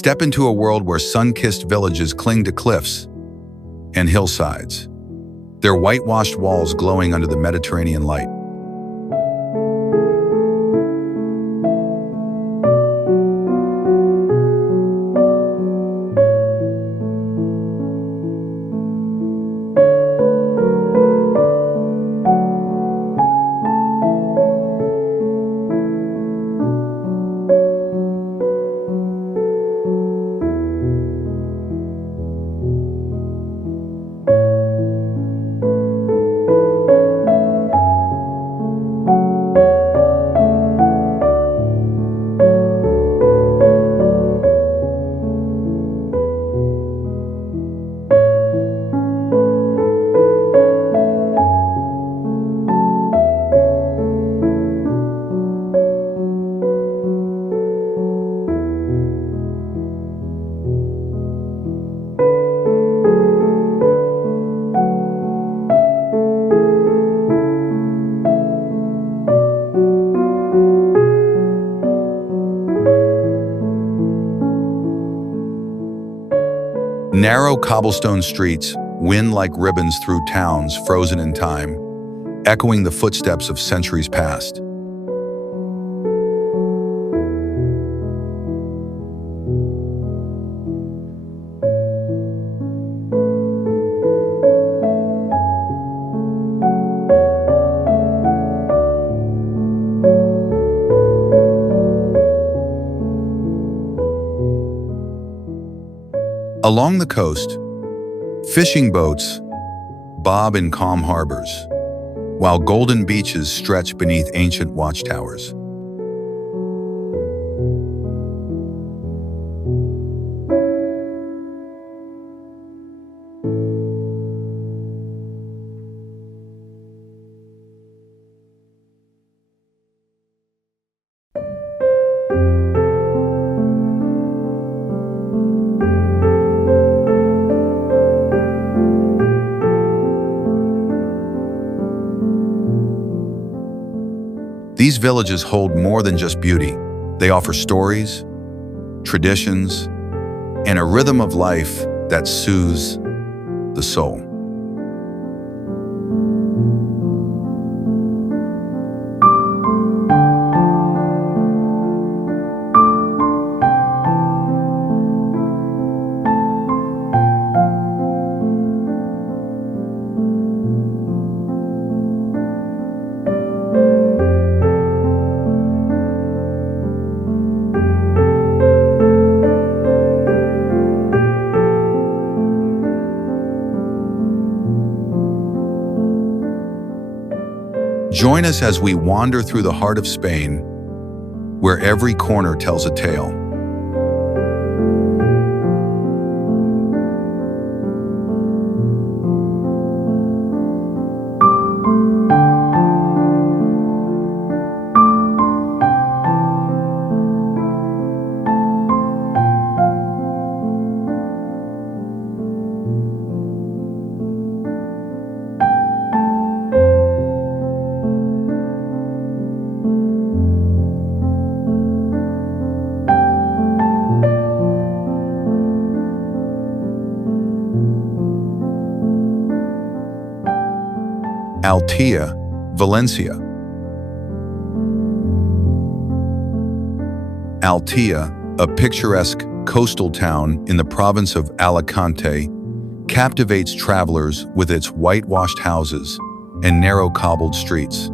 Step into a world where sun-kissed villages cling to cliffs and hillsides, their whitewashed walls glowing under the Mediterranean light. Narrow cobblestone streets wind like ribbons through towns frozen in time, echoing the footsteps of centuries past. Along the coast, fishing boats bob in calm harbors, while golden beaches stretch beneath ancient watchtowers. These villages hold more than just beauty. They offer stories, traditions, and a rhythm of life that soothes the soul. Join us as we wander through the heart of Spain, where every corner tells a tale. Alia, Valencia. Alia, a picturesque coastal town in the province of Alicante, captivates travelers with its whitewashed houses and narrow cobbled streets.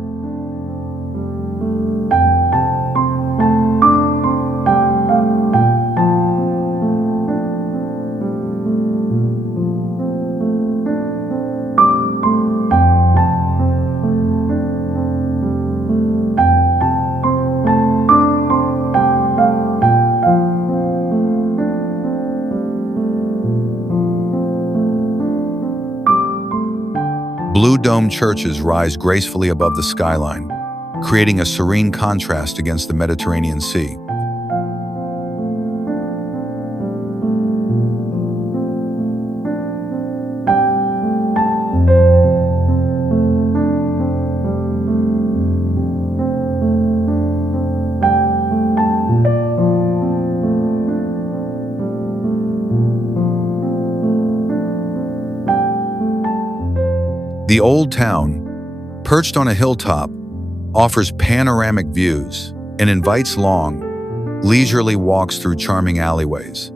Blue domed churches rise gracefully above the skyline, creating a serene contrast against the Mediterranean Sea. The old town, perched on a hilltop, offers panoramic views and invites long, leisurely walks through charming alleyways.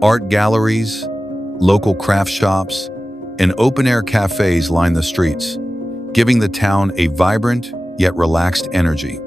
Art galleries, local craft shops, and open-air cafes line the streets, giving the town a vibrant yet relaxed energy.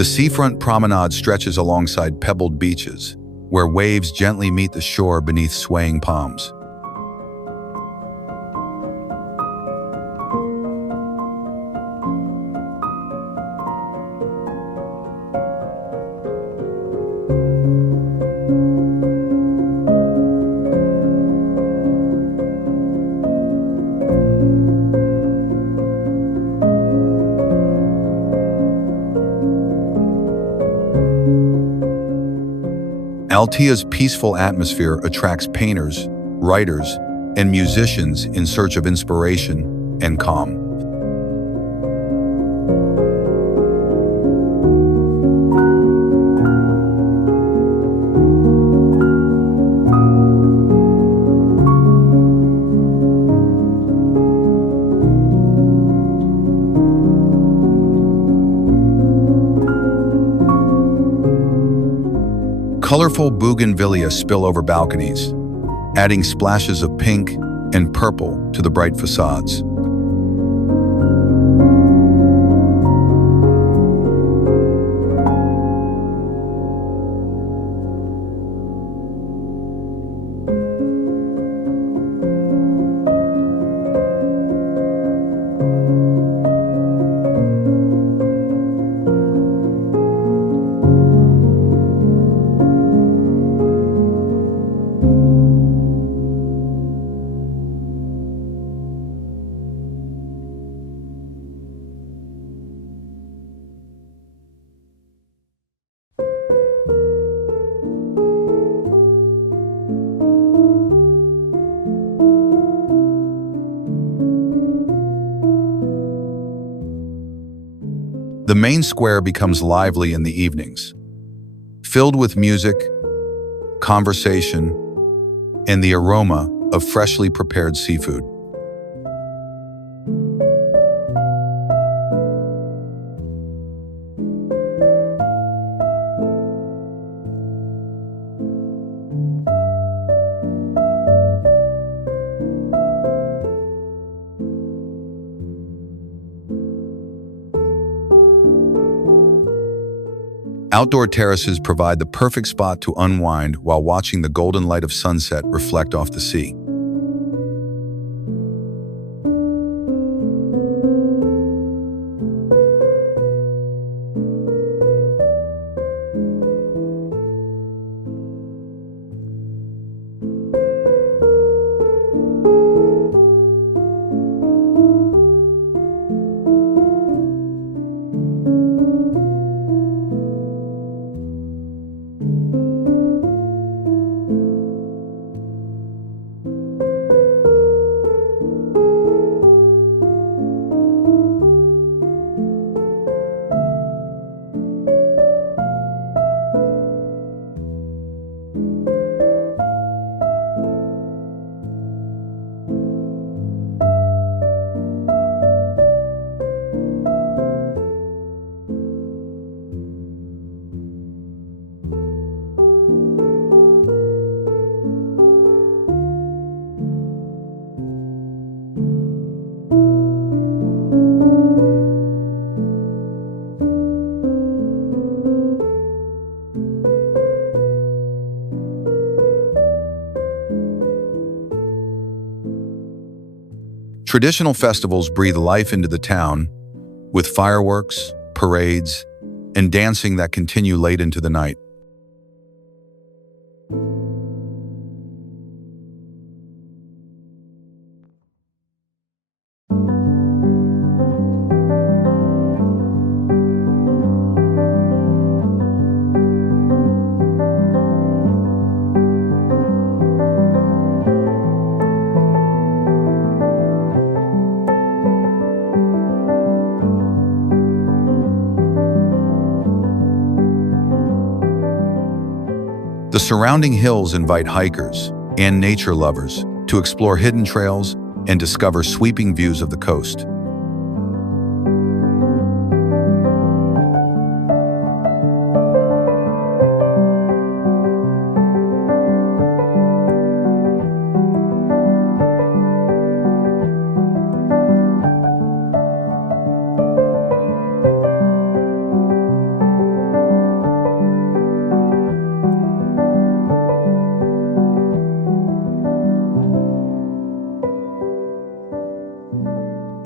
The seafront promenade stretches alongside pebbled beaches, where waves gently meet the shore beneath swaying palms. Altia's peaceful atmosphere attracts painters, writers, and musicians in search of inspiration and calm. Colorful bougainvillea spill over balconies, adding splashes of pink and purple to the bright facades. The main square becomes lively in the evenings, filled with music, conversation, and the aroma of freshly prepared seafood. Outdoor terraces provide the perfect spot to unwind while watching the golden light of sunset reflect off the sea. Traditional festivals breathe life into the town, with fireworks, parades, and dancing that continue late into the night. The surrounding hills invite hikers and nature lovers to explore hidden trails and discover sweeping views of the coast.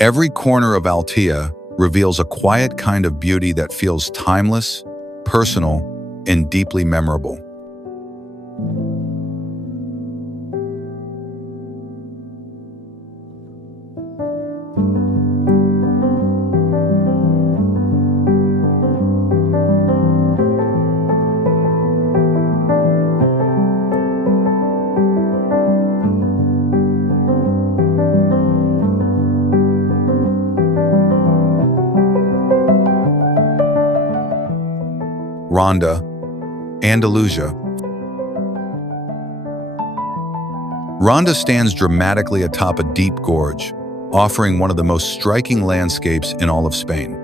Every corner of Altia reveals a quiet kind of beauty that feels timeless, personal, and deeply memorable. Rhonda, Andalusia. Rhonda stands dramatically atop a deep gorge, offering one of the most striking landscapes in all of Spain.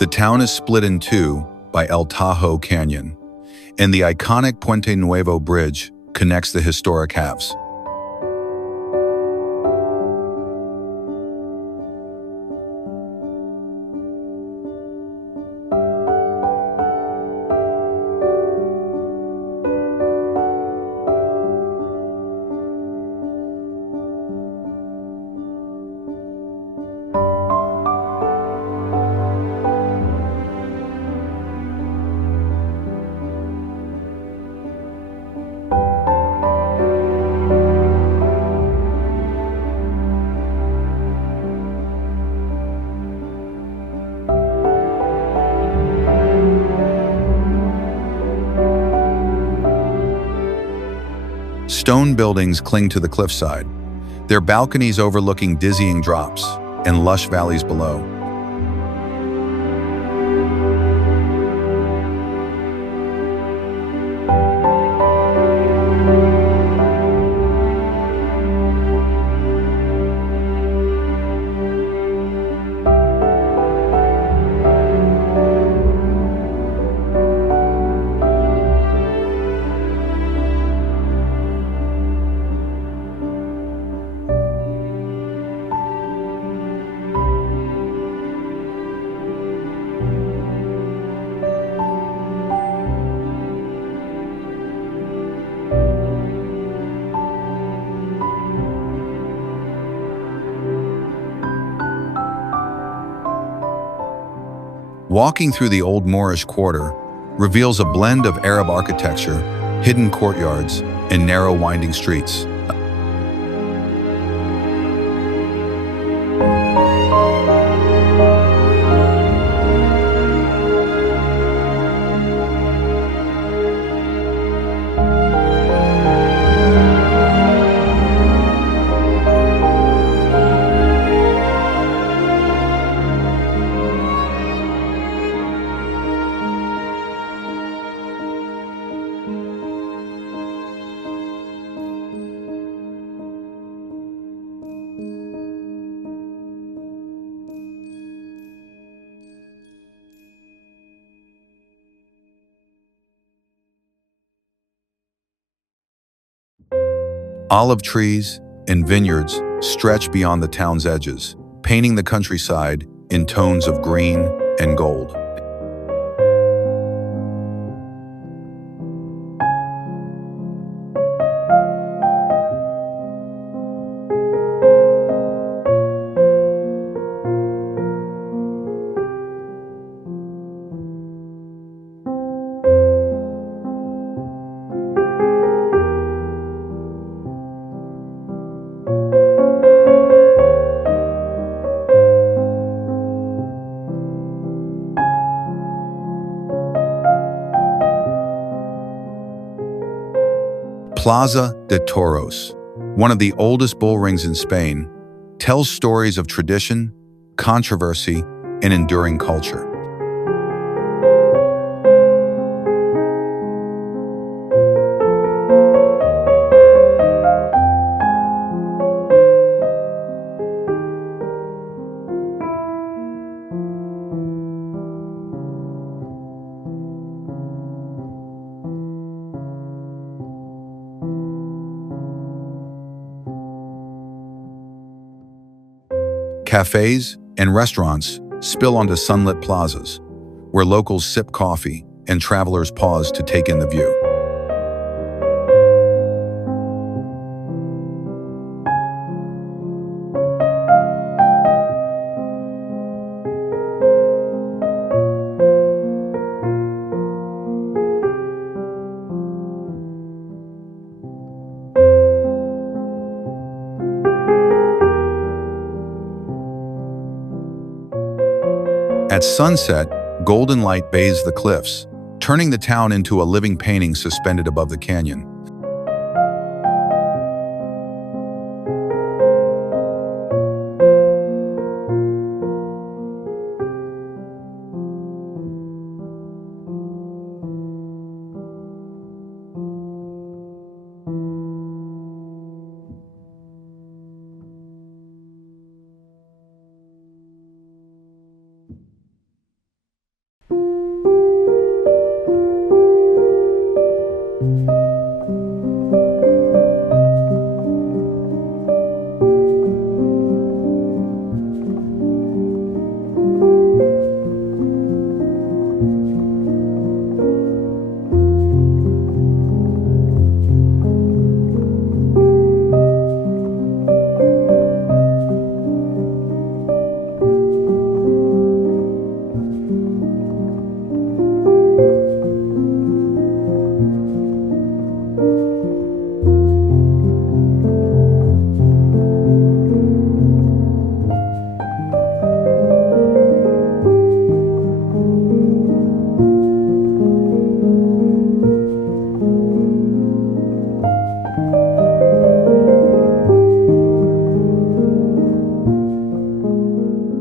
The town is split in two by El Tajo Canyon, and the iconic Puente Nuevo Bridge connects the historic halves. Stone buildings cling to the cliffside, their balconies overlooking dizzying drops and lush valleys below. Walking through the old Moorish quarter reveals a blend of Arab architecture, hidden courtyards, and narrow winding streets. Olive trees and vineyards stretch beyond the town's edges, painting the countryside in tones of green and gold. Plaza de Toros, one of the oldest bull rings in Spain, tells stories of tradition, controversy, and enduring culture. Cafes and restaurants spill onto sunlit plazas, where locals sip coffee and travelers pause to take in the view. At sunset, golden light bathes the cliffs, turning the town into a living painting suspended above the canyon.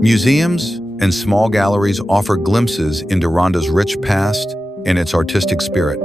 Museums and small galleries offer glimpses into Rhonda's rich past and its artistic spirit.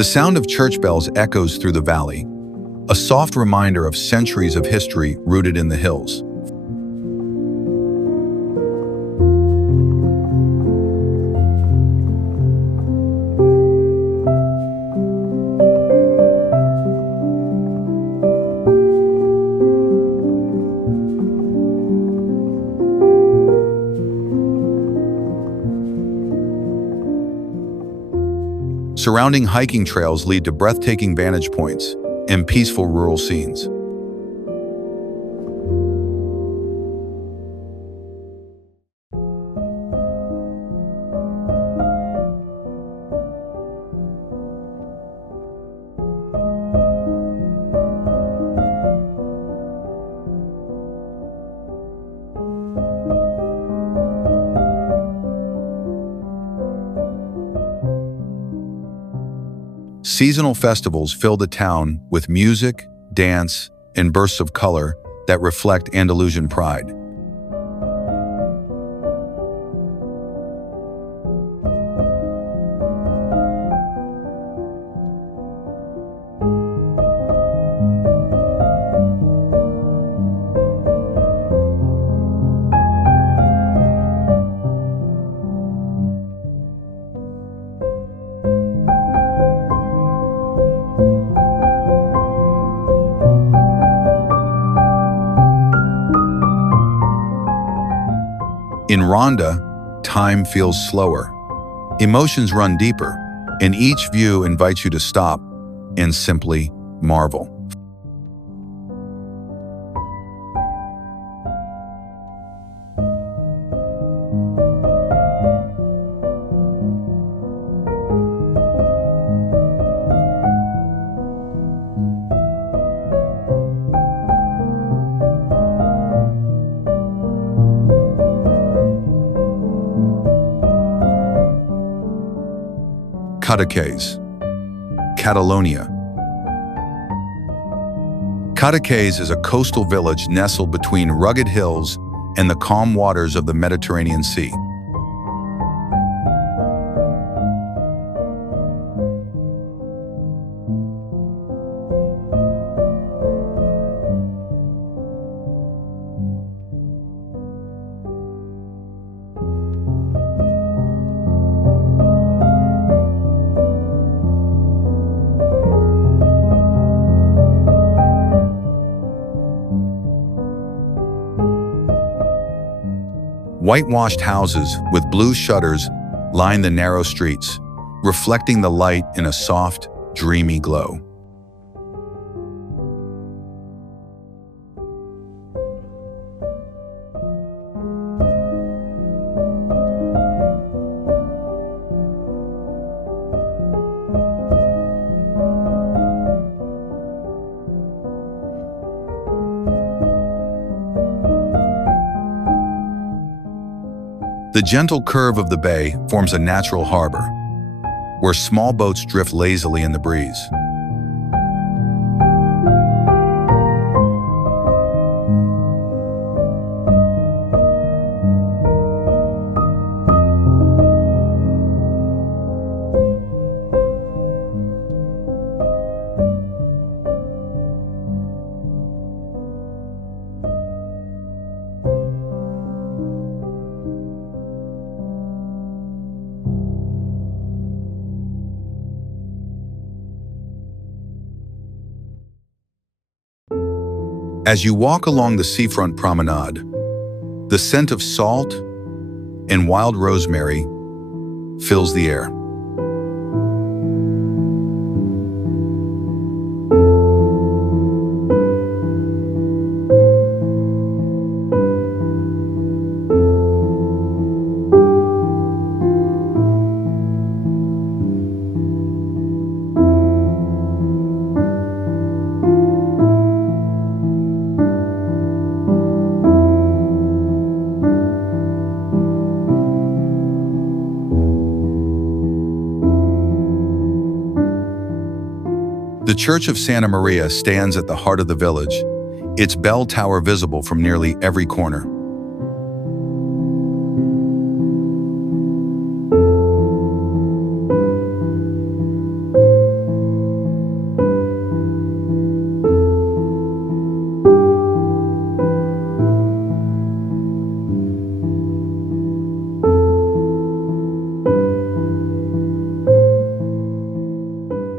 The sound of church bells echoes through the valley, a soft reminder of centuries of history rooted in the hills. Surrounding hiking trails lead to breathtaking vantage points and peaceful rural scenes. Seasonal festivals fill the town with music, dance, and bursts of color that reflect Andalusian pride. In Rhonda, time feels slower. Emotions run deeper, and each view invites you to stop and simply marvel. Cadaques, Catalonia. Cadaques is a coastal village nestled between rugged hills and the calm waters of the Mediterranean Sea. Whitewashed houses with blue shutters line the narrow streets, reflecting the light in a soft, dreamy glow. The gentle curve of the bay forms a natural harbor, where small boats drift lazily in the breeze. As you walk along the seafront promenade, the scent of salt and wild rosemary fills the air. The Church of Santa Maria stands at the heart of the village, its bell tower visible from nearly every corner.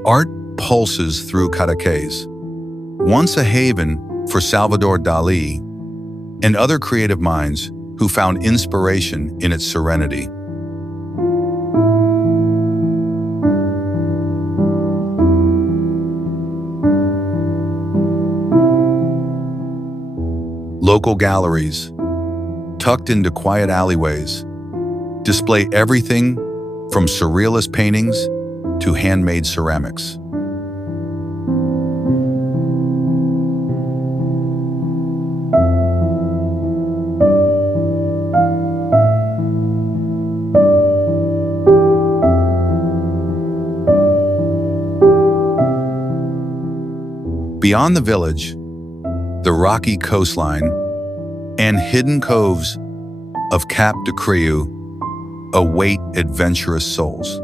Art pulses through Cadaques, once a haven for Salvador Dali and other creative minds who found inspiration in its serenity. Local galleries, tucked into quiet alleyways, display everything from surrealist paintings to handmade ceramics. Beyond the village, the rocky coastline and hidden coves of Cap de Creu await adventurous souls.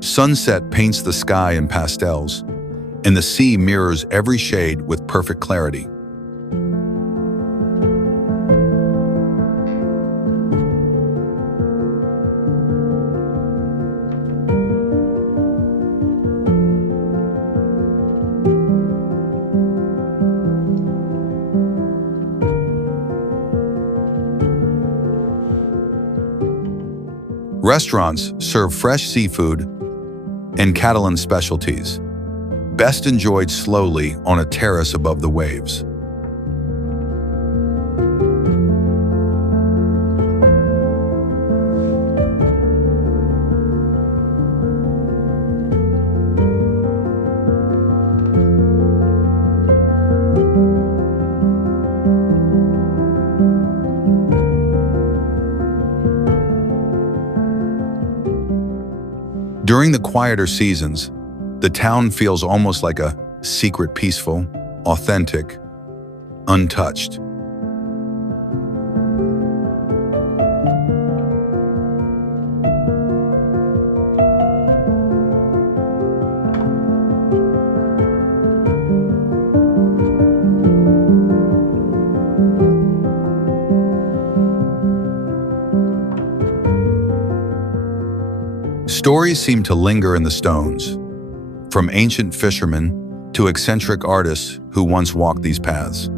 Sunset paints the sky in pastels, and the sea mirrors every shade with perfect clarity. Restaurants serve fresh seafood and Catalan specialties, best enjoyed slowly on a terrace above the waves. During the quieter seasons, the town feels almost like a secret, peaceful, authentic, untouched. Stories seem to linger in the stones, from ancient fishermen to eccentric artists who once walked these paths.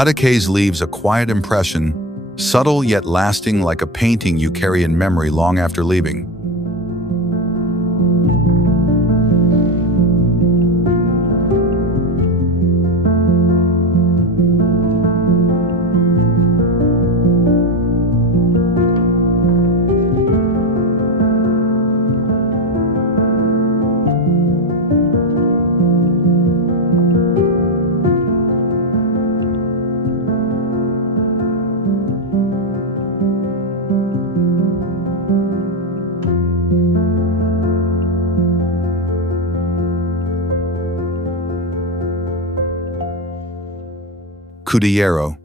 Cadaques leaves a quiet impression, subtle yet lasting, like a painting you carry in memory long after leaving. Cudillero,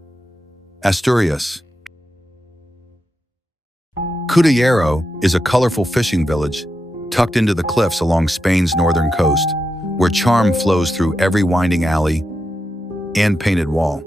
Asturias. Cudillero is a colorful fishing village tucked into the cliffs along Spain's northern coast, where charm flows through every winding alley and painted wall.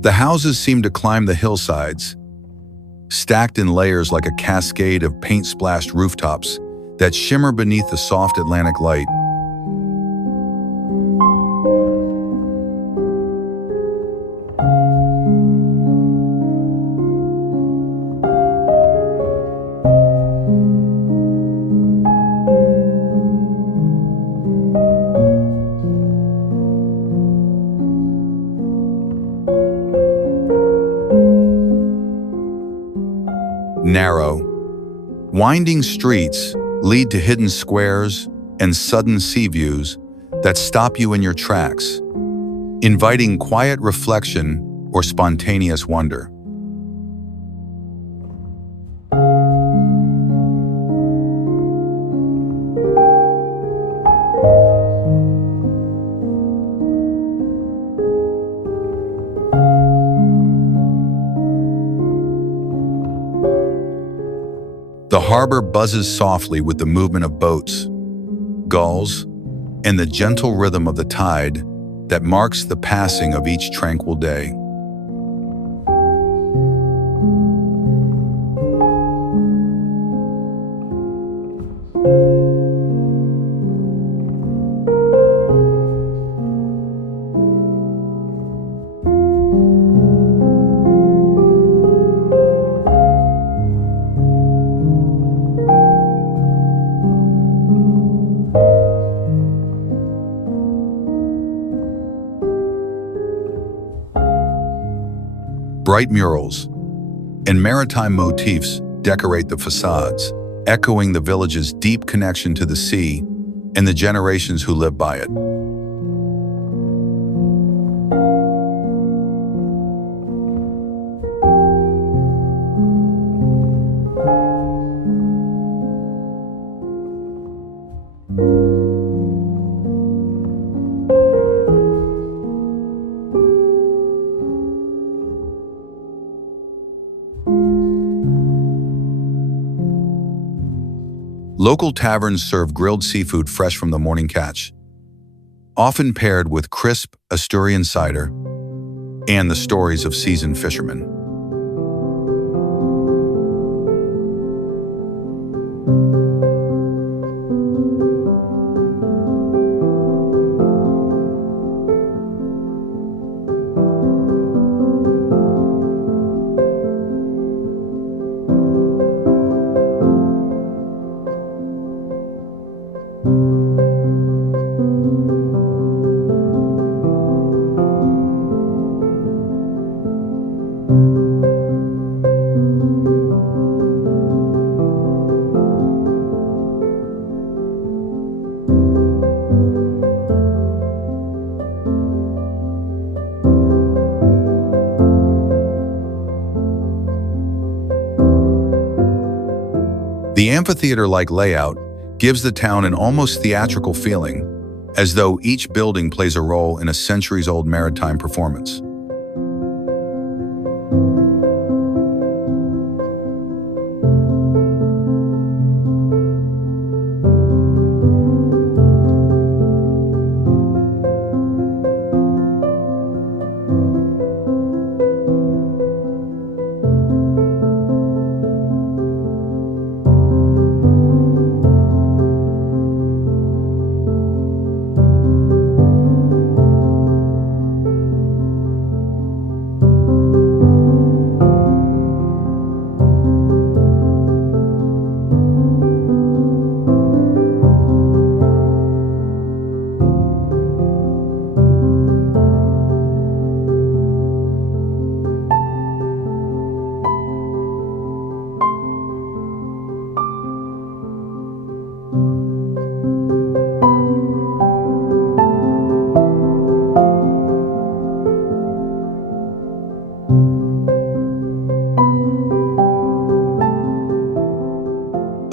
The houses seem to climb the hillsides, stacked in layers like a cascade of paint-splashed rooftops that shimmer beneath the soft Atlantic light. narrow, winding streets lead to hidden squares and sudden sea views that stop you in your tracks, inviting quiet reflection or spontaneous wonder. The harbor buzzes softly with the movement of boats, gulls, and the gentle rhythm of the tide that marks the passing of each tranquil day. Bright murals and maritime motifs decorate the facades, echoing the village's deep connection to the sea and the generations who live by it. Local taverns serve grilled seafood fresh from the morning catch, often paired with crisp Asturian cider and the stories of seasoned fishermen. The amphitheater-like layout gives the town an almost theatrical feeling, as though each building plays a role in a centuries-old maritime performance.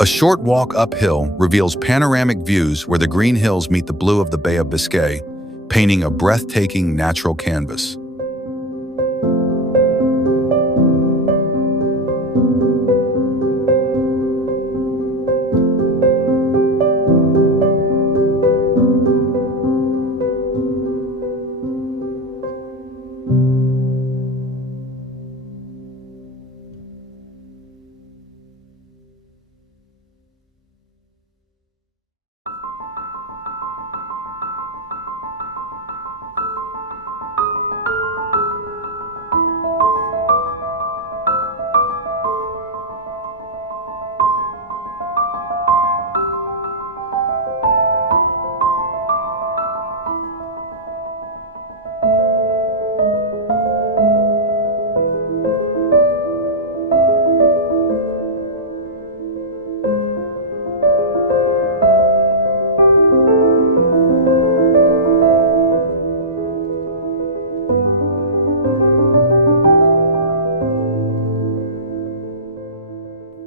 A short walk uphill reveals panoramic views where the green hills meet the blue of the Bay of Biscay, painting a breathtaking natural canvas.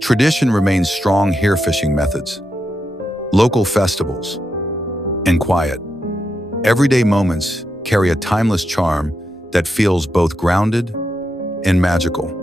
Tradition remains strong here, fishing methods, local festivals, and quiet, everyday moments carry a timeless charm that feels both grounded and magical.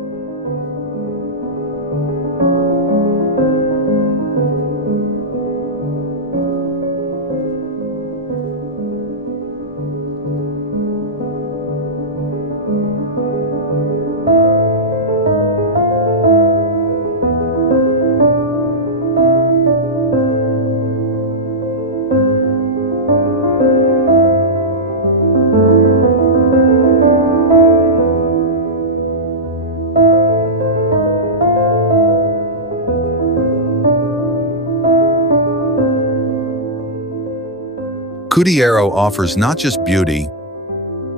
Cudillero offers not just beauty,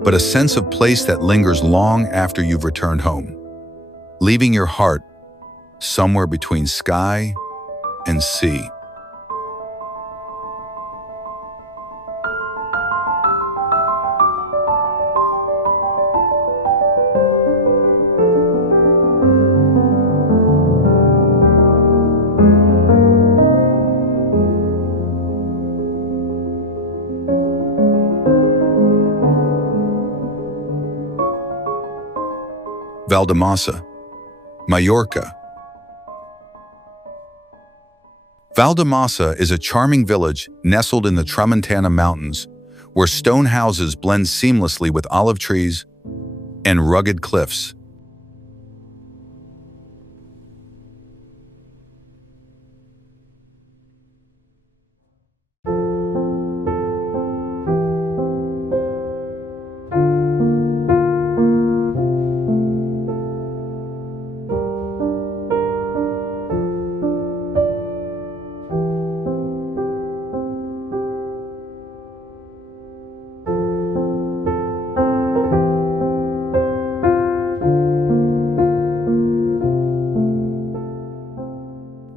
but a sense of place that lingers long after you've returned home, leaving your heart somewhere between sky and sea. Valldemossa, Mallorca. Valldemossa is a charming village nestled in the Tramontana Mountains, where stone houses blend seamlessly with olive trees and rugged cliffs.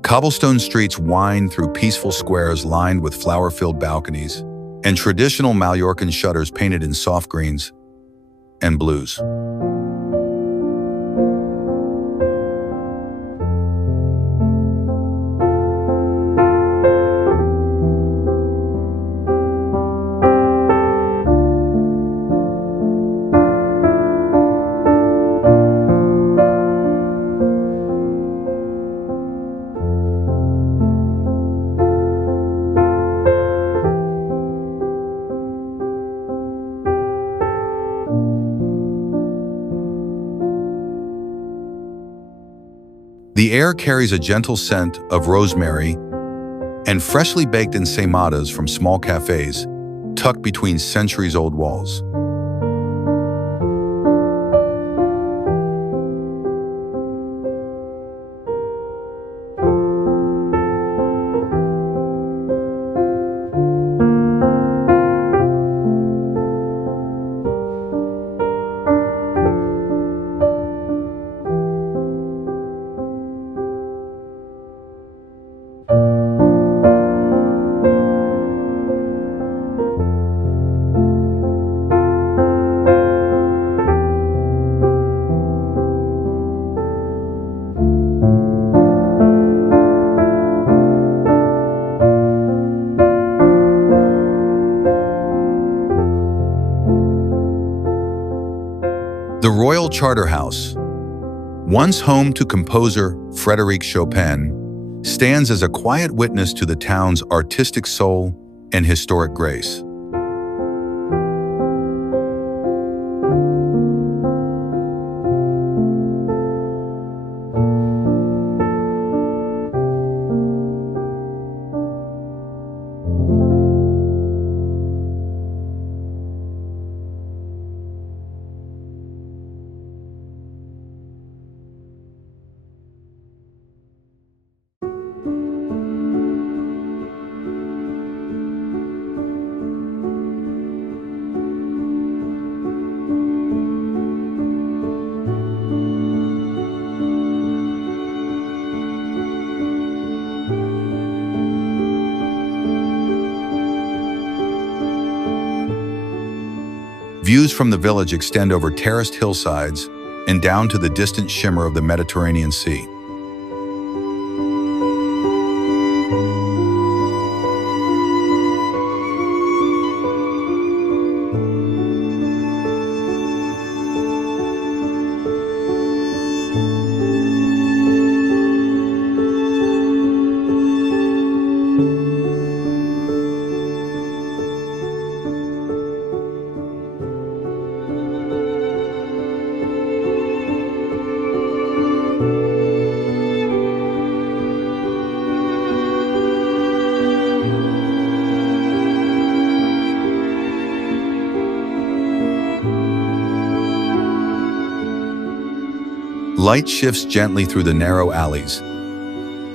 Cobblestone streets wind through peaceful squares lined with flower-filled balconies and traditional Mallorcan shutters painted in soft greens and blues. The air carries a gentle scent of rosemary and freshly baked ensaimadas from small cafes tucked between centuries-old walls. The Royal Charter House, once home to composer Frédéric Chopin, stands as a quiet witness to the town's artistic soul and historic grace. Views from the village extend over terraced hillsides and down to the distant shimmer of the Mediterranean Sea. Light shifts gently through the narrow alleys,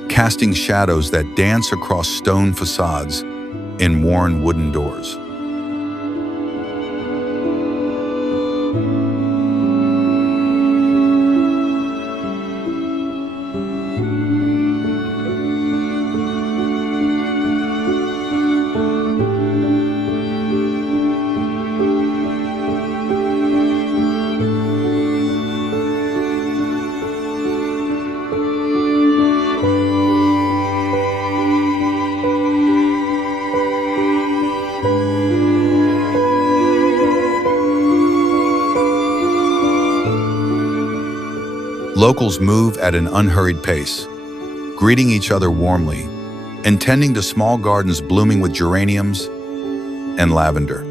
casting shadows that dance across stone facades and worn wooden doors. Locals move at an unhurried pace, greeting each other warmly and tending to small gardens blooming with geraniums and lavender.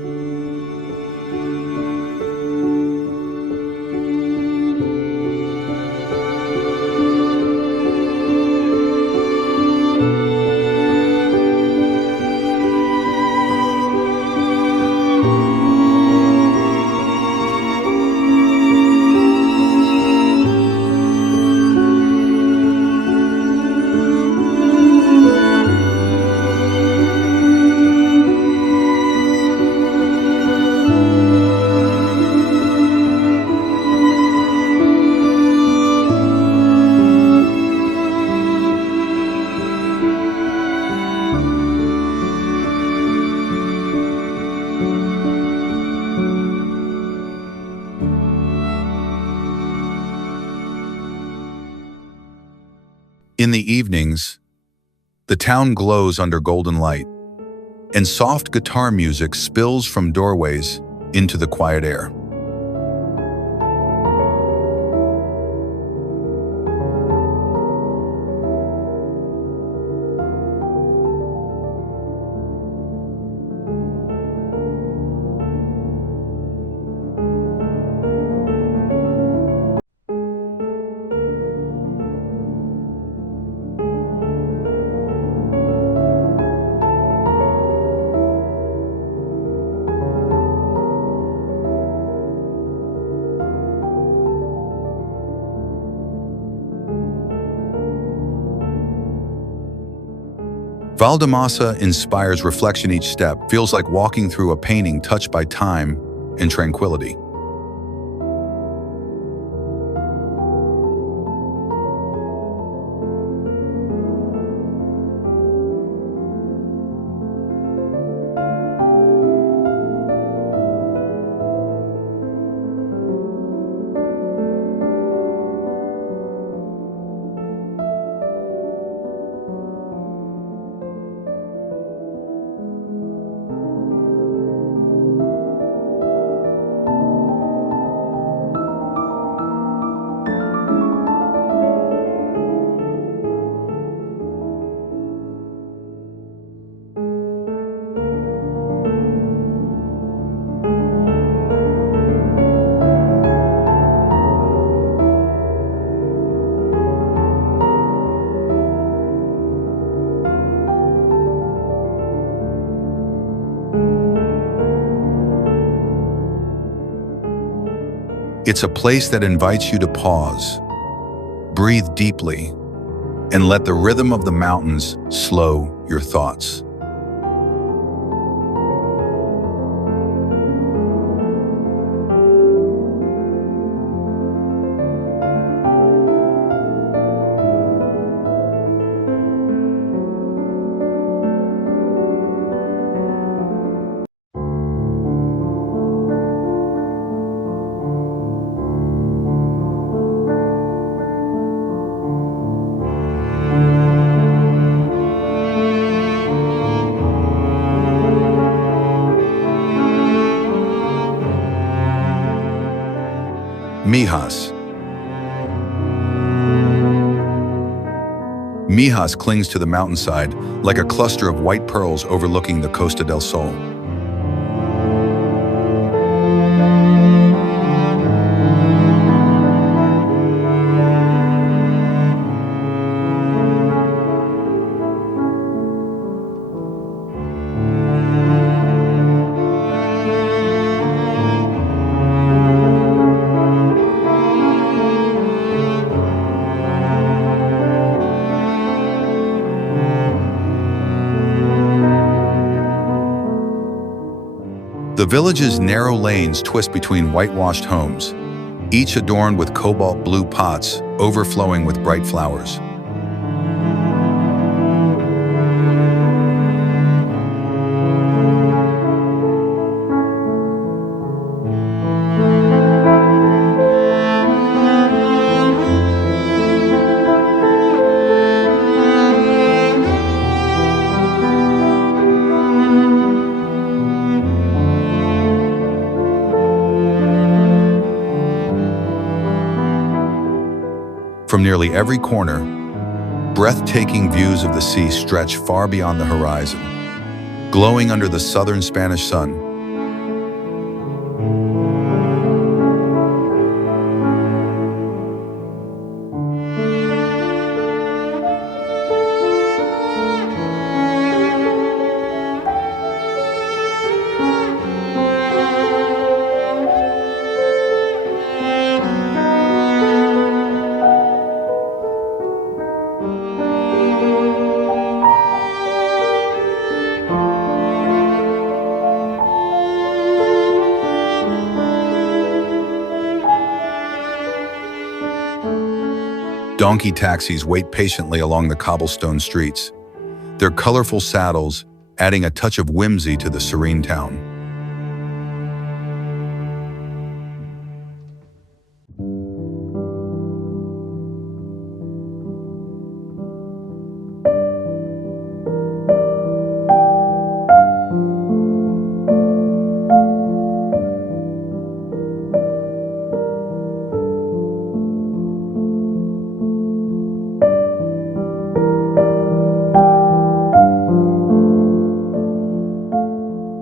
In the evenings, the town glows under golden light, and soft guitar music spills from doorways into the quiet air. Valldemossa inspires reflection each step, feels like walking through a painting touched by time and tranquility. It's a place that invites you to pause, breathe deeply, and let the rhythm of the mountains slow your thoughts. Mijas. Mijas clings to the mountainside like a cluster of white pearls overlooking the Costa del Sol. village's narrow lanes twist between whitewashed homes, each adorned with cobalt blue pots overflowing with bright flowers. From nearly every corner, breathtaking views of the sea stretch far beyond the horizon, glowing under the southern Spanish sun. Donkey taxis wait patiently along the cobblestone streets, their colorful saddles adding a touch of whimsy to the serene town.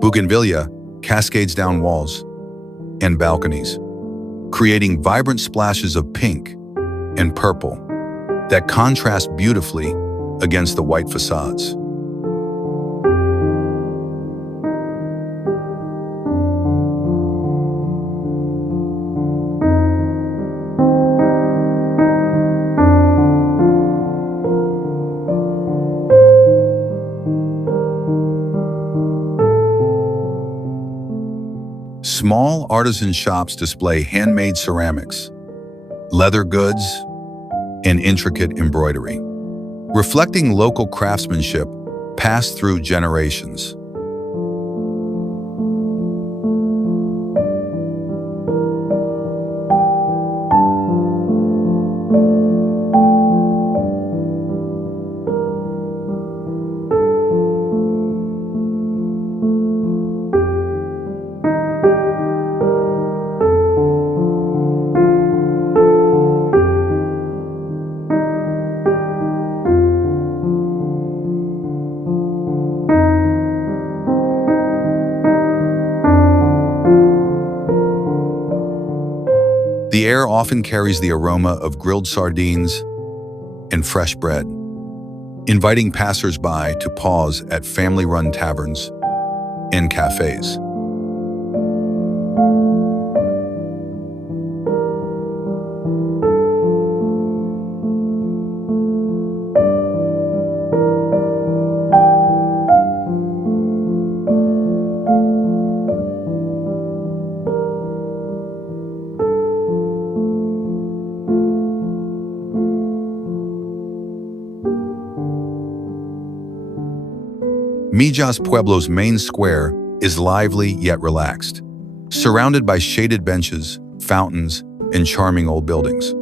Bougainvillea cascades down walls and balconies, creating vibrant splashes of pink and purple that contrast beautifully against the white facades. Small artisan shops display handmade ceramics, leather goods, and intricate embroidery, reflecting local craftsmanship passed through generations. The air often carries the aroma of grilled sardines and fresh bread, inviting passers-by to pause at family-run taverns and cafes. Mijas Pueblo's main square is lively yet relaxed, surrounded by shaded benches, fountains, and charming old buildings.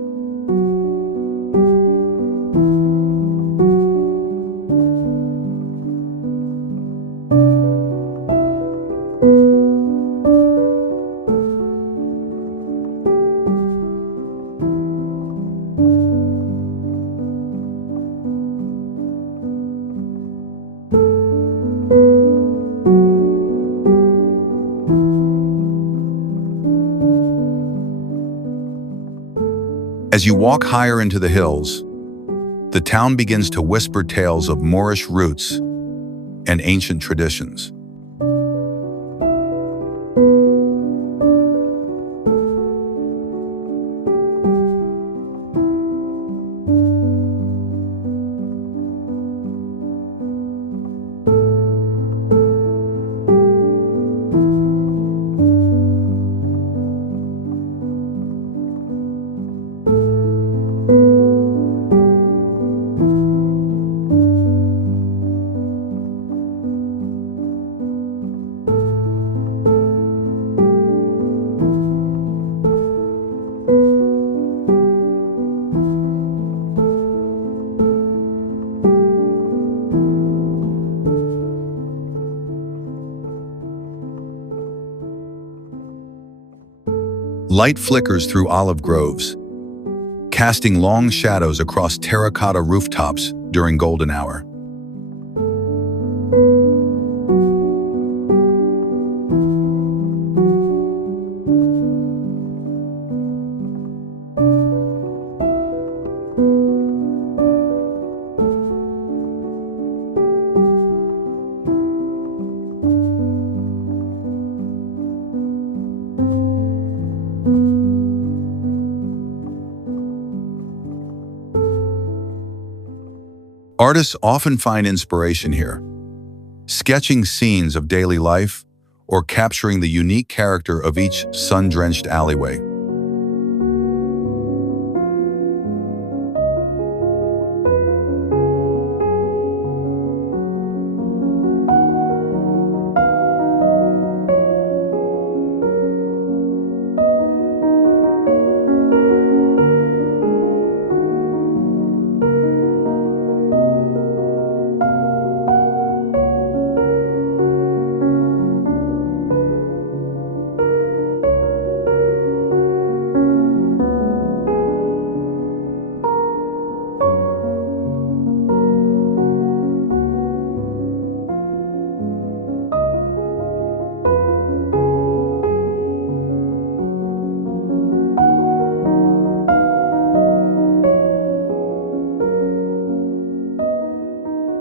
As you walk higher into the hills, the town begins to whisper tales of Moorish roots and ancient traditions. Light flickers through olive groves, casting long shadows across terracotta rooftops during golden hour. Artists often find inspiration here, sketching scenes of daily life or capturing the unique character of each sun-drenched alleyway.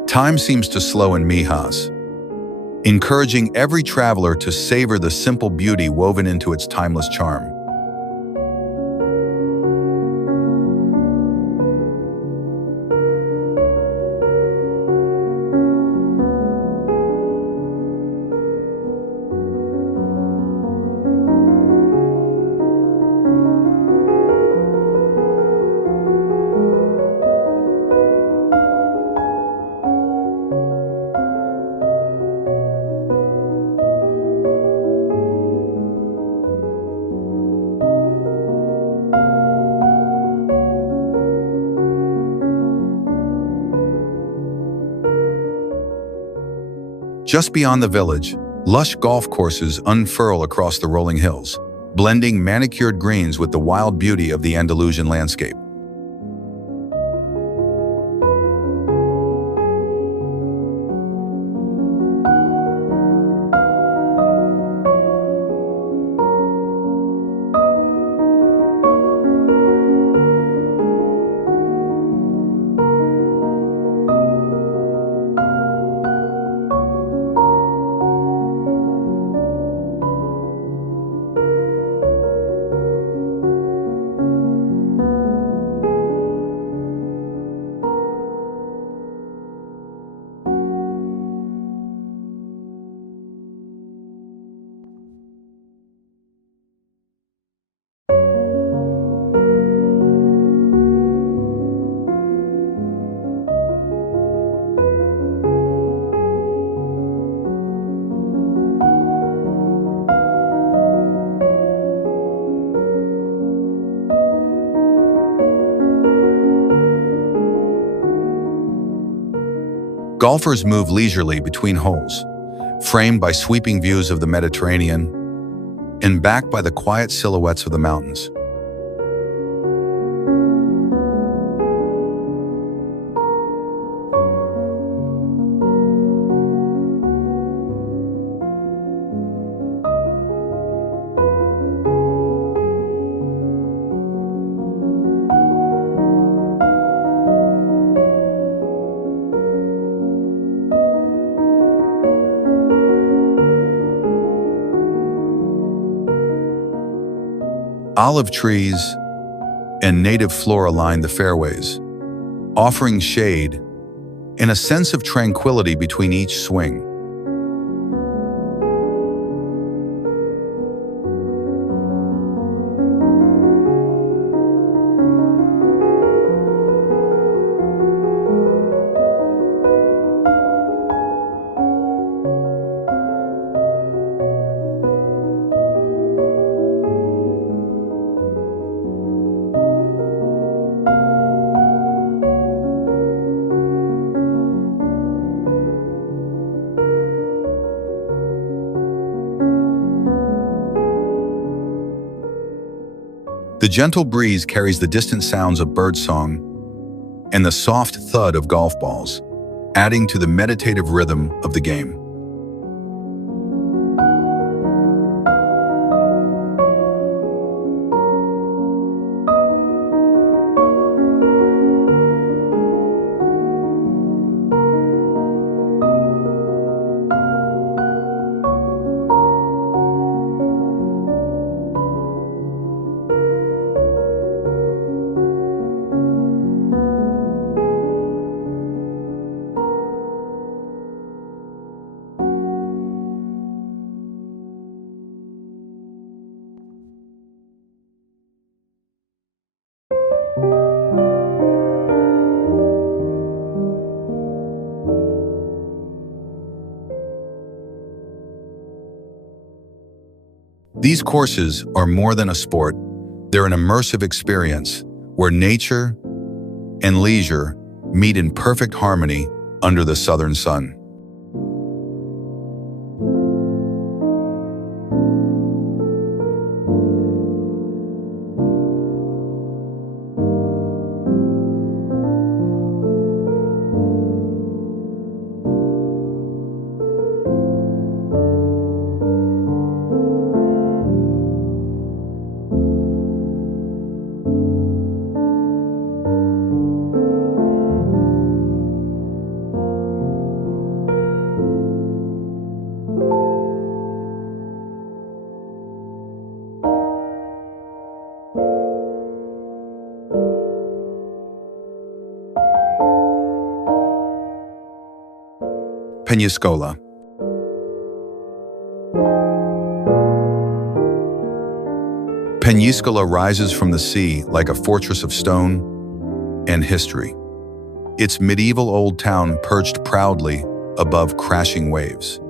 Time seems to slow in Mijas, encouraging every traveler to savor the simple beauty woven into its timeless charm. Just beyond the village, lush golf courses unfurl across the rolling hills, blending manicured greens with the wild beauty of the Andalusian landscape. Golfers move leisurely between holes, framed by sweeping views of the Mediterranean and backed by the quiet silhouettes of the mountains. Olive trees and native flora line the fairways, offering shade and a sense of tranquility between each swing. The gentle breeze carries the distant sounds of birdsong and the soft thud of golf balls, adding to the meditative rhythm of the game. These courses are more than a sport. They're an immersive experience where nature and leisure meet in perfect harmony under the southern sun. Peniscola. Peniscola rises from the sea like a fortress of stone and history. Its medieval old town perched proudly above crashing waves.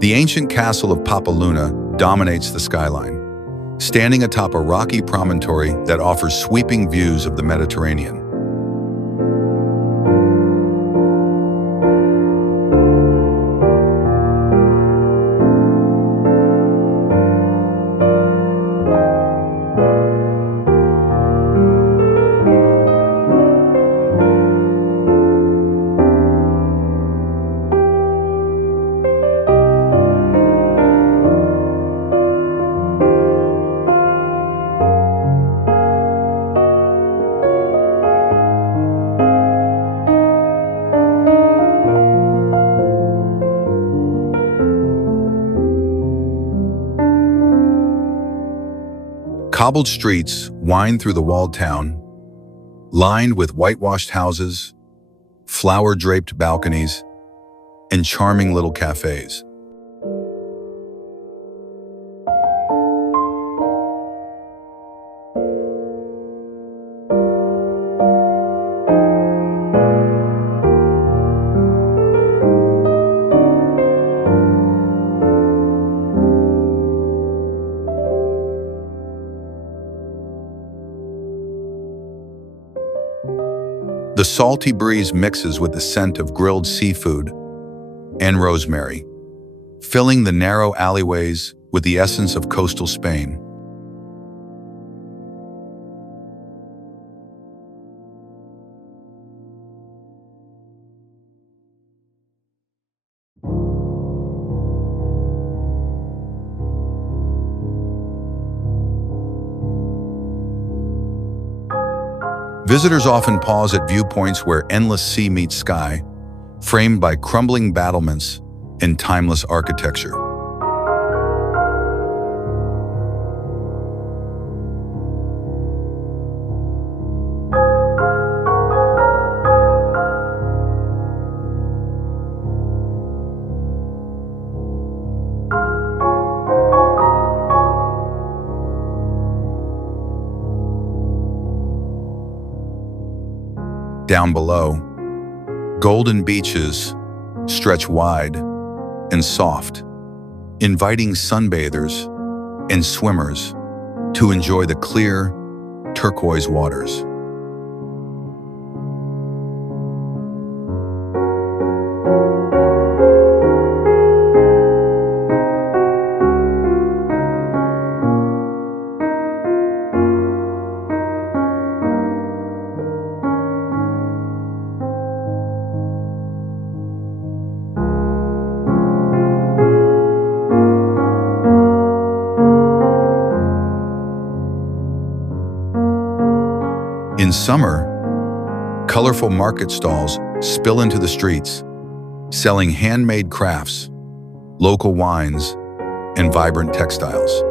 The ancient castle of Papaluna dominates the skyline, standing atop a rocky promontory that offers sweeping views of the Mediterranean. Cobbled streets wind through the walled town, lined with whitewashed houses, flower-draped balconies, and charming little cafes. The salty breeze mixes with the scent of grilled seafood and rosemary, filling the narrow alleyways with the essence of coastal Spain. Visitors often pause at viewpoints where endless sea meets sky, framed by crumbling battlements and timeless architecture. Down below, golden beaches stretch wide and soft, inviting sunbathers and swimmers to enjoy the clear, turquoise waters. In summer, colorful market stalls spill into the streets, selling handmade crafts, local wines, and vibrant textiles.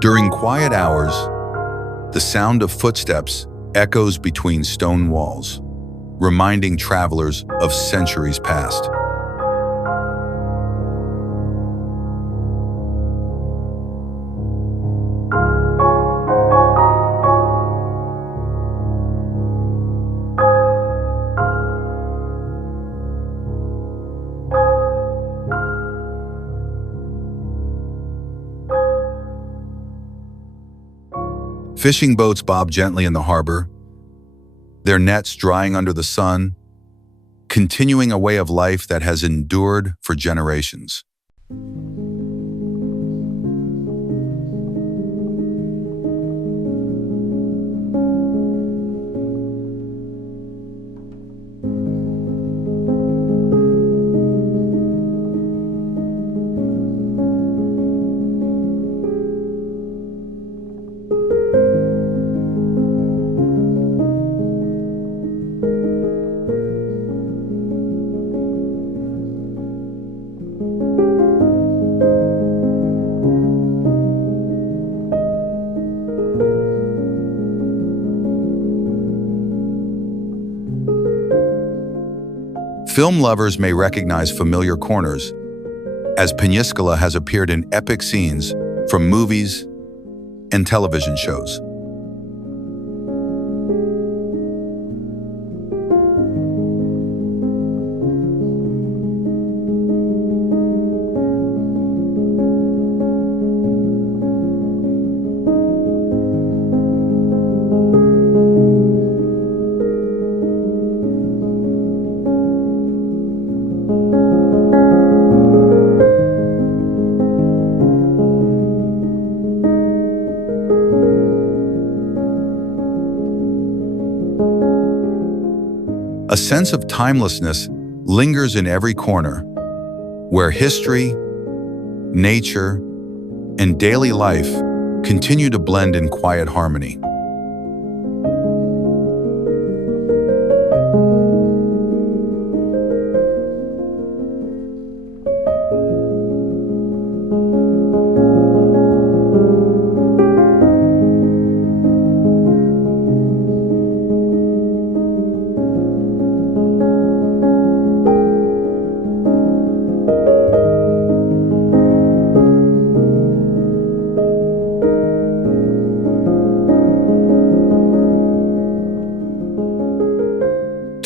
During quiet hours, the sound of footsteps echoes between stone walls, reminding travelers of centuries past. Fishing boats bob gently in the harbor, their nets drying under the sun, continuing a way of life that has endured for generations. Film lovers may recognize familiar corners, as Peniscola has appeared in epic scenes from movies and television shows. A sense of timelessness lingers in every corner, where history, nature, and daily life continue to blend in quiet harmony.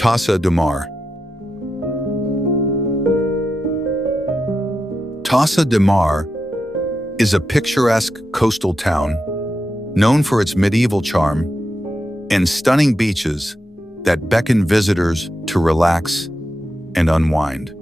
Tossa de Mar. Tossa de Mar is a picturesque coastal town known for its medieval charm and stunning beaches that beckon visitors to relax and unwind.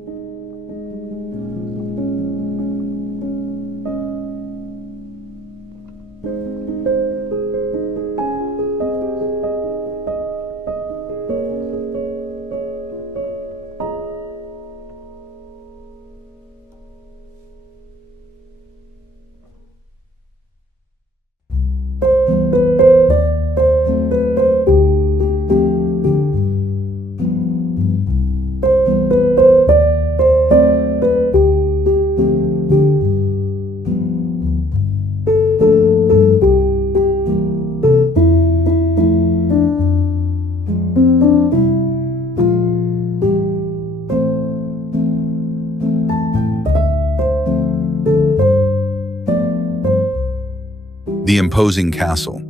The imposing castle,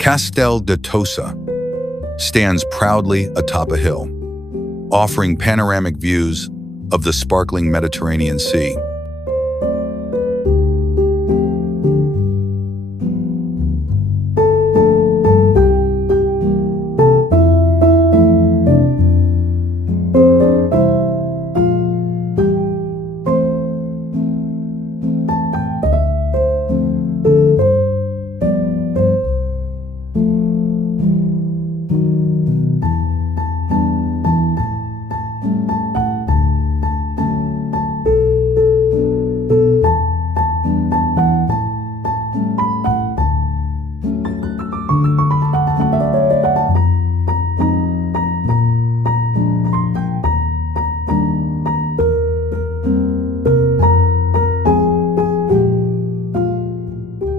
Castel de Tossa, stands proudly atop a hill, offering panoramic views of the sparkling Mediterranean Sea.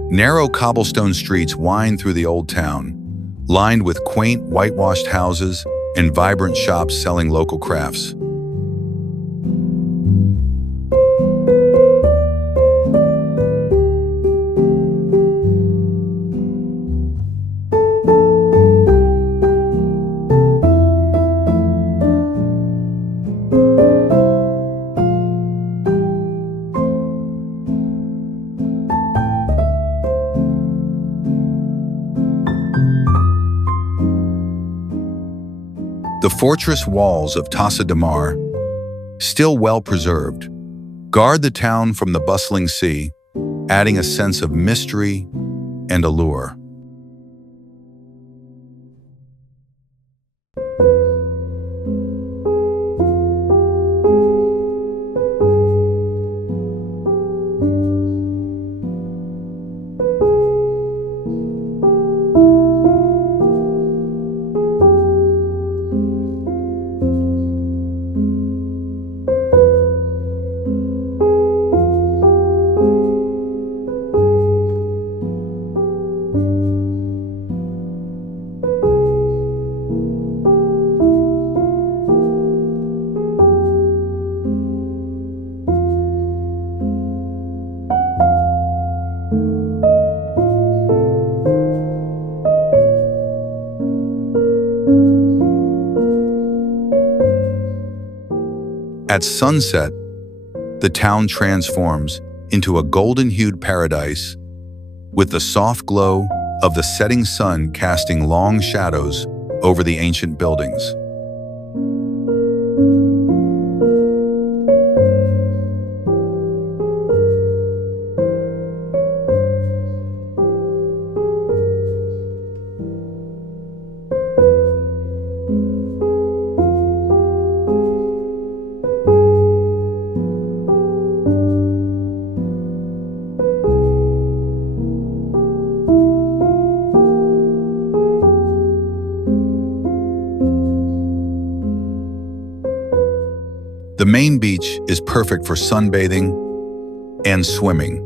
Narrow cobblestone streets wind through the old town, lined with quaint whitewashed houses and vibrant shops selling local crafts. The fortress walls of Tossa de Mar, still well preserved, guard the town from the bustling sea, adding a sense of mystery and allure. At sunset, the town transforms into a golden-hued paradise with the soft glow of the setting sun casting long shadows over the ancient buildings. The main beach is perfect for sunbathing and swimming,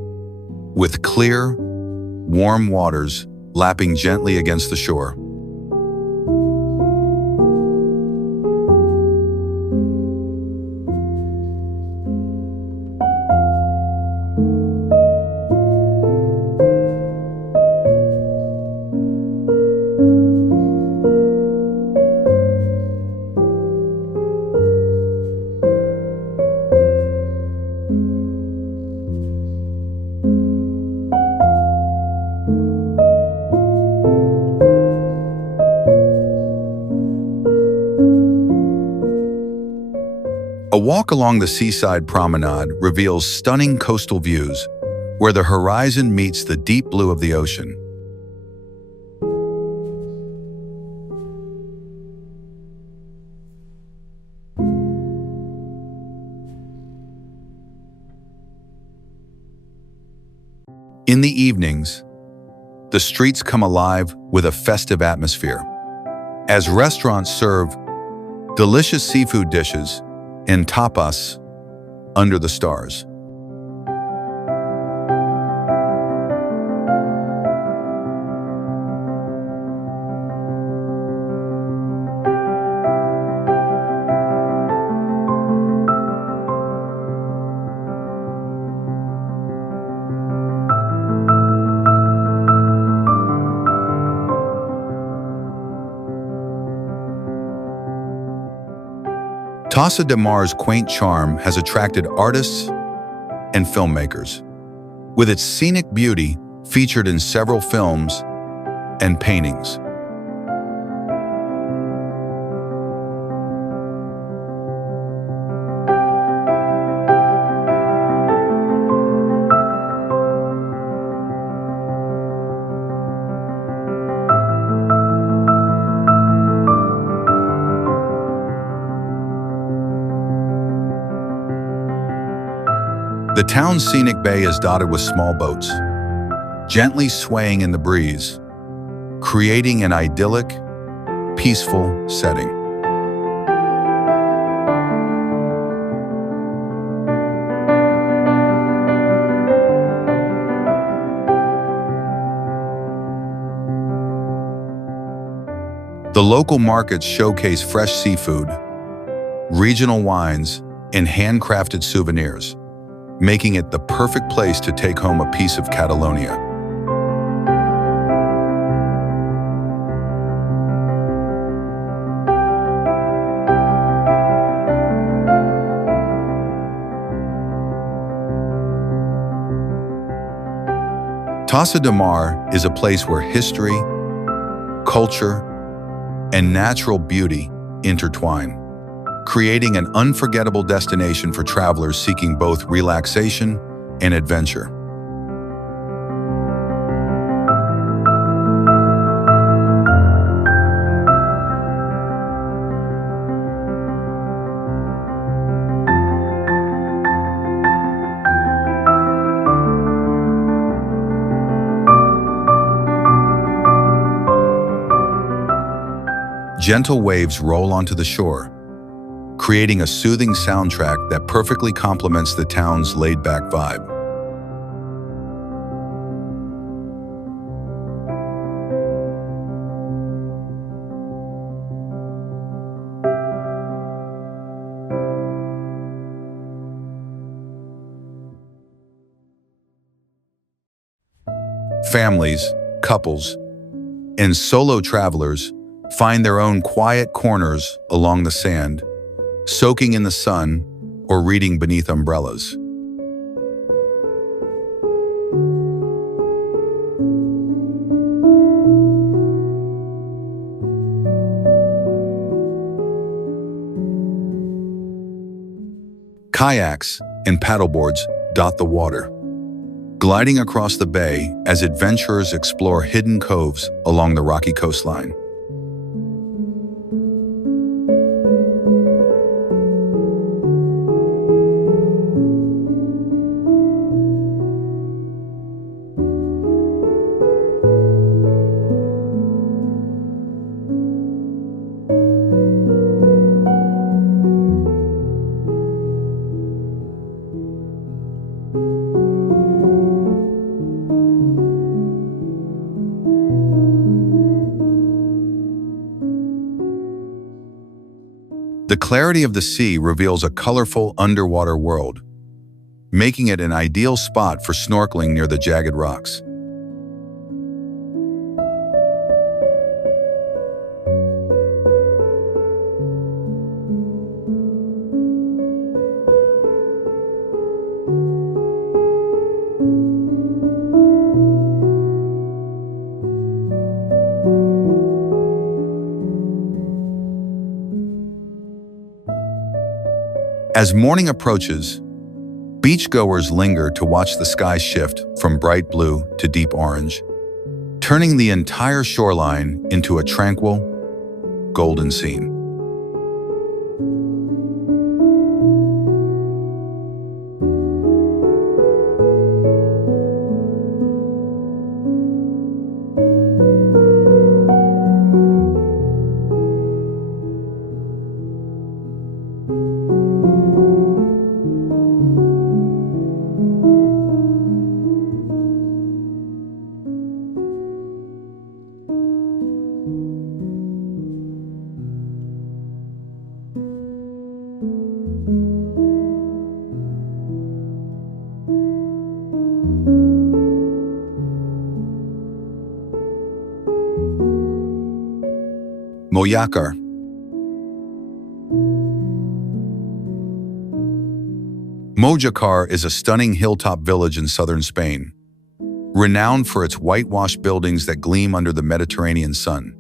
with clear, warm waters lapping gently against the shore. A walk along the seaside promenade reveals stunning coastal views where the horizon meets the deep blue of the ocean. In the evenings, the streets come alive with a festive atmosphere, as restaurants serve delicious seafood dishes and tapas under the stars. Tossa de Mar's quaint charm has attracted artists and filmmakers, with its scenic beauty featured in several films and paintings. The town's scenic bay is dotted with small boats, gently swaying in the breeze, creating an idyllic, peaceful setting. The local markets showcase fresh seafood, regional wines, and handcrafted souvenirs, making it the perfect place to take home a piece of Catalonia. Tossa de Mar is a place where history, culture, and natural beauty intertwine, creating an unforgettable destination for travelers seeking both relaxation and adventure. Gentle waves roll onto the shore, creating a soothing soundtrack that perfectly complements the town's laid-back vibe. Families, couples, and solo travelers find their own quiet corners along the sand, soaking in the sun or reading beneath umbrellas. Kayaks and paddleboards dot the water, gliding across the bay as adventurers explore hidden coves along the rocky coastline. The clarity of the sea reveals a colorful underwater world, making it an ideal spot for snorkeling near the jagged rocks. As morning approaches, beachgoers linger to watch the sky shift from bright blue to deep orange, turning the entire shoreline into a tranquil, golden scene. Mojacar. Mojacar is a stunning hilltop village in southern Spain, renowned for its whitewashed buildings that gleam under the Mediterranean sun.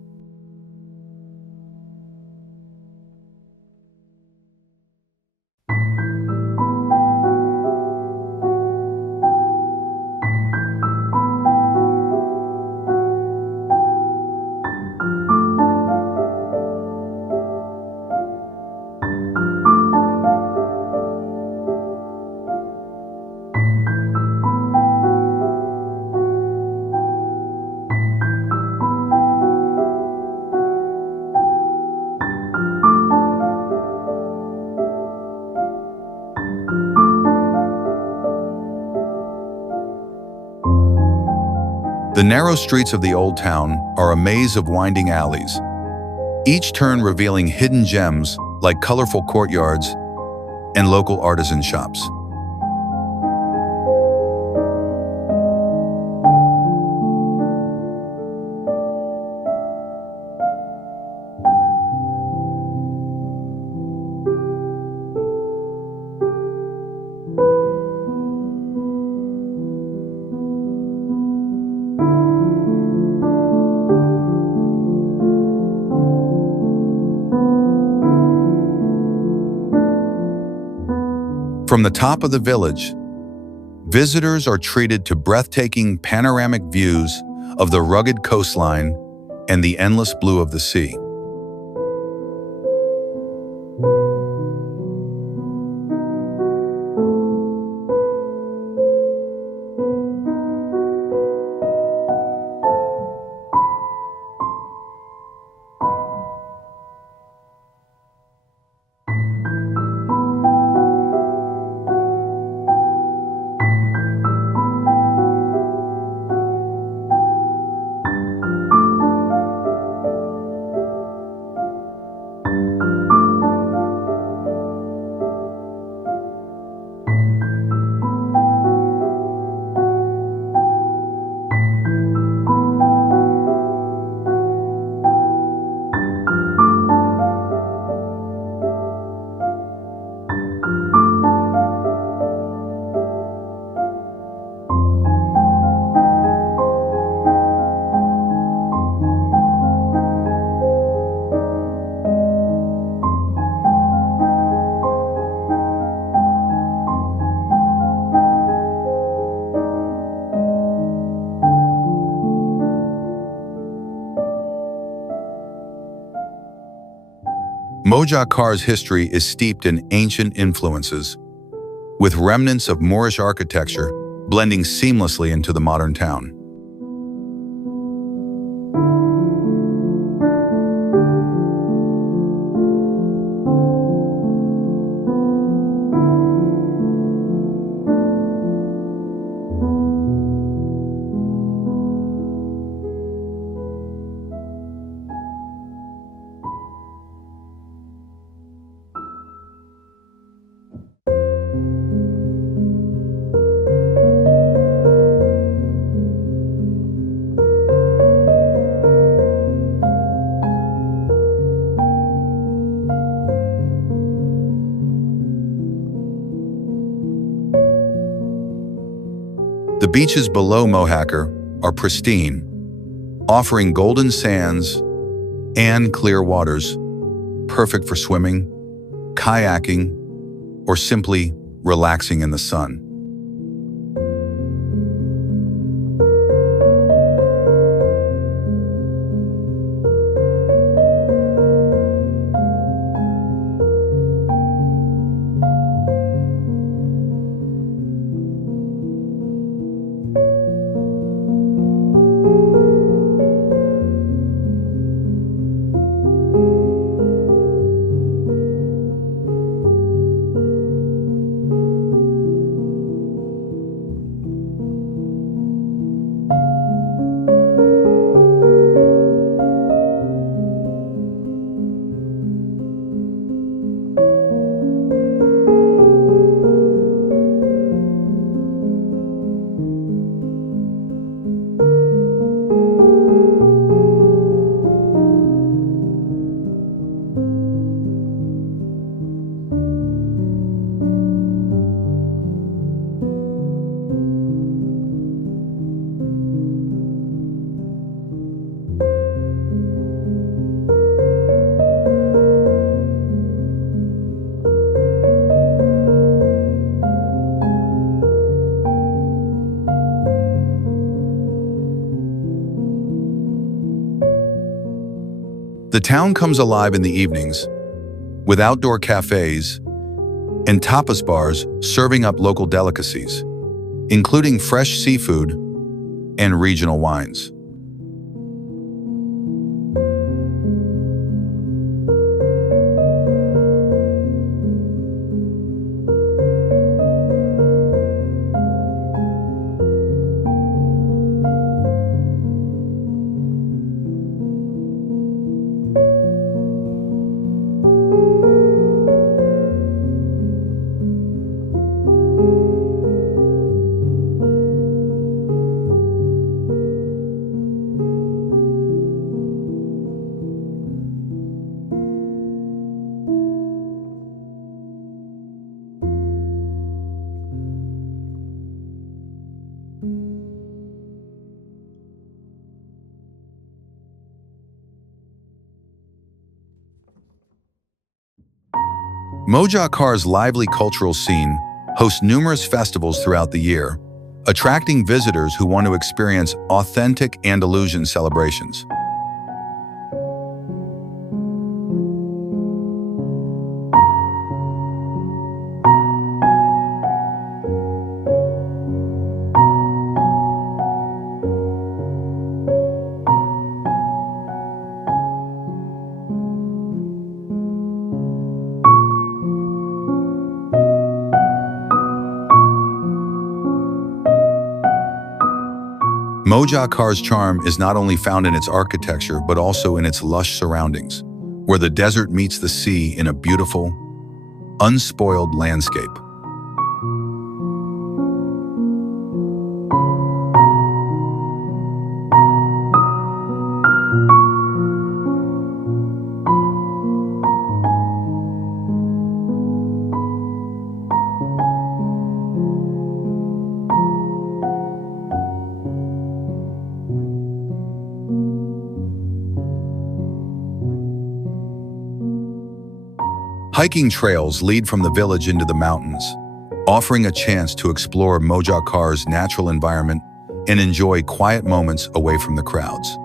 The narrow streets of the old town are a maze of winding alleys, each turn revealing hidden gems like colorful courtyards and local artisan shops. From the top of the village, visitors are treated to breathtaking panoramic views of the rugged coastline and the endless blue of the sea. Mojacar's history is steeped in ancient influences, with remnants of Moorish architecture blending seamlessly into the modern town. The beaches below Mojacar are pristine, offering golden sands and clear waters, perfect for swimming, kayaking, or simply relaxing in the sun. The town comes alive in the evenings, with outdoor cafes and tapas bars serving up local delicacies, including fresh seafood and regional wines. Mojacar's lively cultural scene hosts numerous festivals throughout the year, attracting visitors who want to experience authentic Andalusian celebrations. Mojacar's charm is not only found in its architecture, but also in its lush surroundings, where the desert meets the sea in a beautiful, unspoiled landscape. Hiking trails lead from the village into the mountains, offering a chance to explore Mojacar's natural environment and enjoy quiet moments away from the crowds.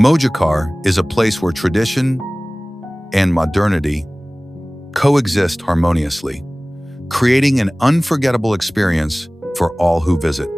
Mojacar is a place where tradition and modernity coexist harmoniously, creating an unforgettable experience for all who visit.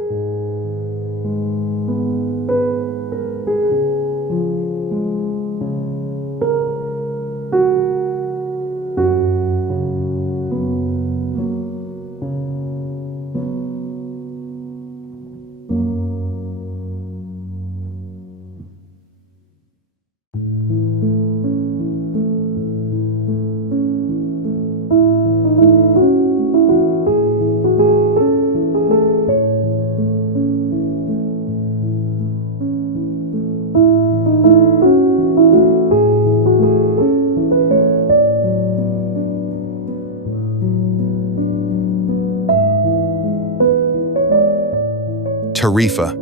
Tarifa.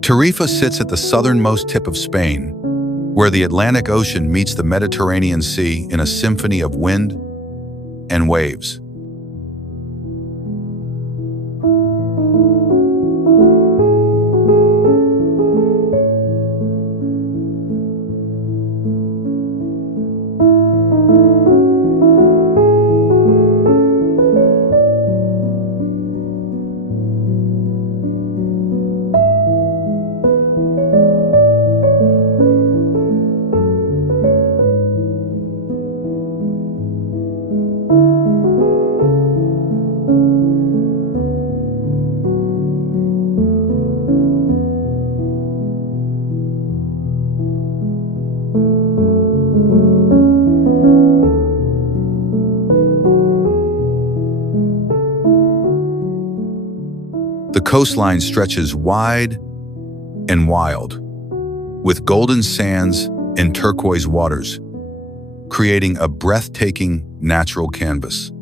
Tarifa sits at the southernmost tip of Spain, where the Atlantic Ocean meets the Mediterranean Sea in a symphony of wind and waves. coastline stretches wide and wild, with golden sands and turquoise waters, creating a breathtaking natural canvas.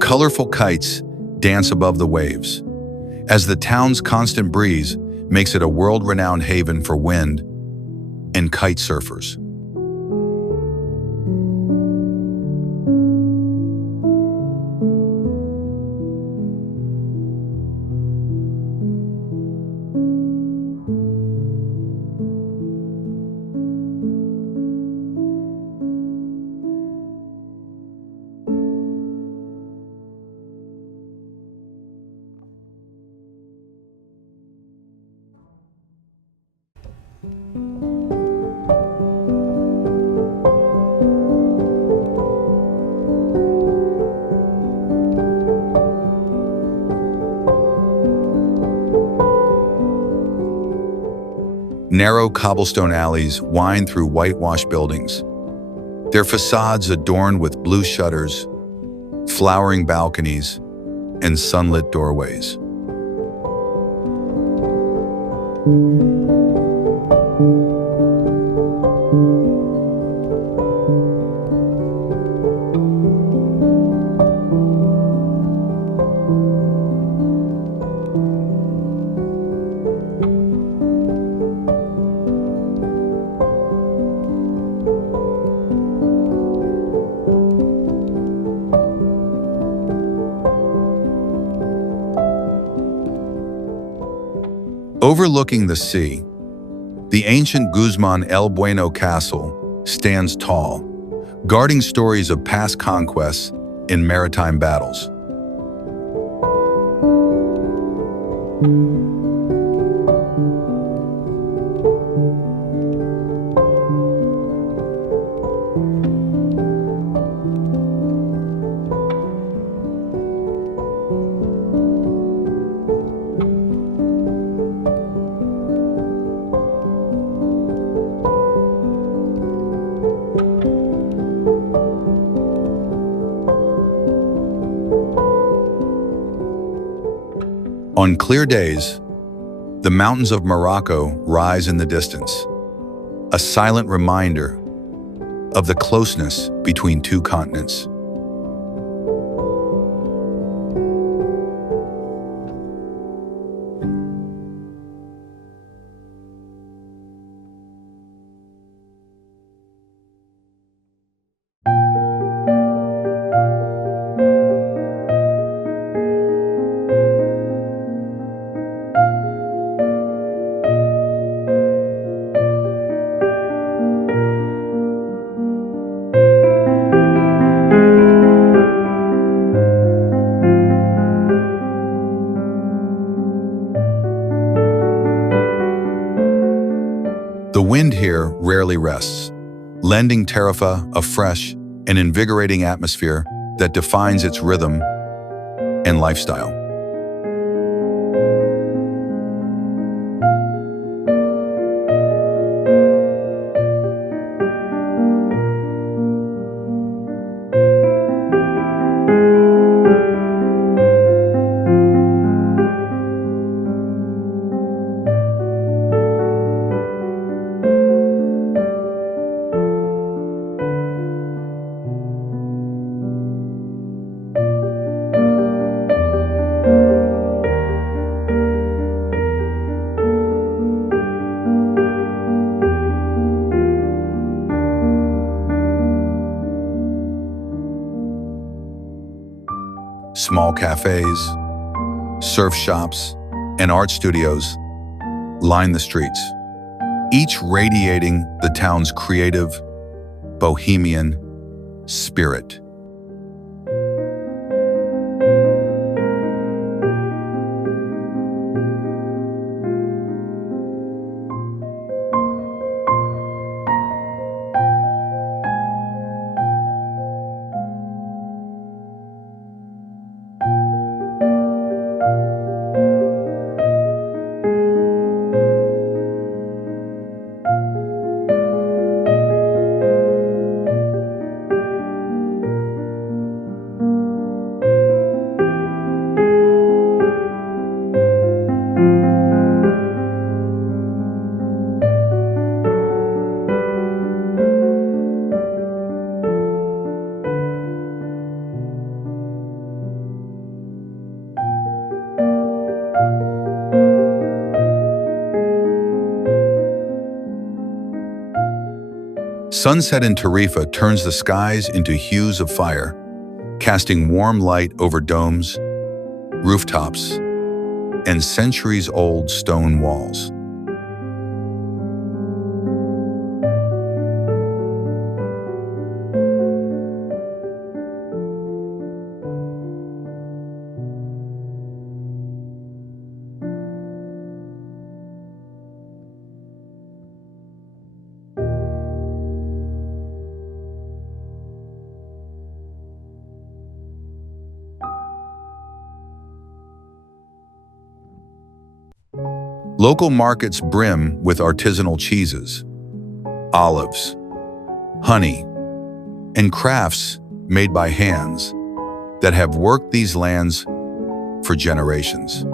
Colorful kites dance above the waves, as the town's constant breeze makes it a world-renowned haven for wind and kite surfers. Narrow cobblestone alleys wind through whitewashed buildings, their facades adorned with blue shutters, flowering balconies, and sunlit doorways. Overlooking the sea, the ancient Guzman el Bueno Castle stands tall, guarding stories of past conquests and maritime battles. On clear days, the mountains of Morocco rise in the distance, a silent reminder of the closeness between two continents. The wind here rarely rests, lending Tarifa a fresh and invigorating atmosphere that defines its rhythm and lifestyle. Small cafes, surf shops, and art studios line the streets, each radiating the town's creative, bohemian spirit. Sunset in Tarifa turns the skies into hues of fire, casting warm light over domes, rooftops, and centuries-old stone walls. Local markets brim with artisanal cheeses, olives, honey, and crafts made by hands that have worked these lands for generations.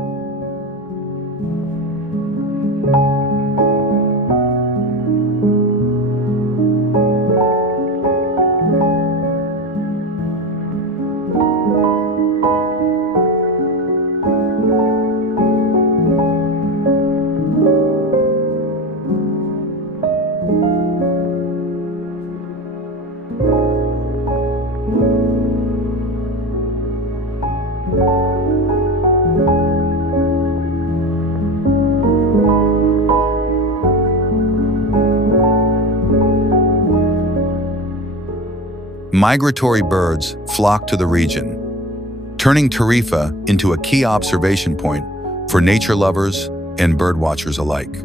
Migratory birds flock to the region, turning Tarifa into a key observation point for nature lovers and birdwatchers alike.